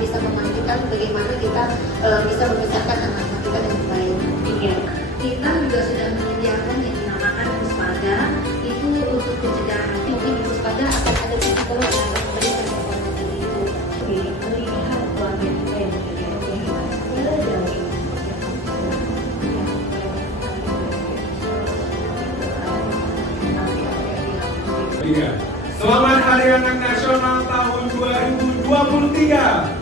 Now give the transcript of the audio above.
bisa memastikan bagaimana kita bisa membesarkan anak-anak kita dengan baik. Iya, kita juga sudah menyediakan yang dinamakan Puspada, itu untuk pencegahan. Mungkin di Puspada akan ada psikolog yang akan memberikan informasi itu. Melihat keluarga kita yang terjadi sejauh ini. Selamat Hari Anak Nasional tahun 2023.